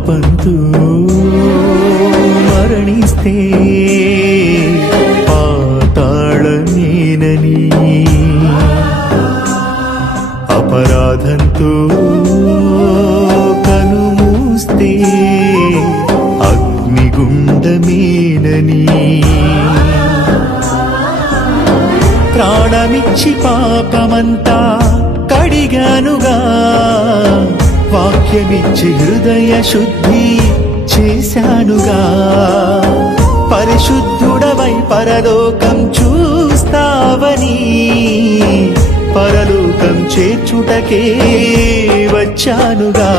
పాపంతో మరణిస్తే పాతాళమేనని, అపరాధంతో కనుమూస్తే అగ్నిగుండమేనని, ప్రాణమిచ్చి పాపమంతా కడిగానుగా, వాక్యమిచ్చి హృదయ శుద్ధి చేశానుగా, పరిశుద్ధుడవై పరలోకం చూస్తావని, పరలోకం చేర్చుటకే వచ్చానుగా.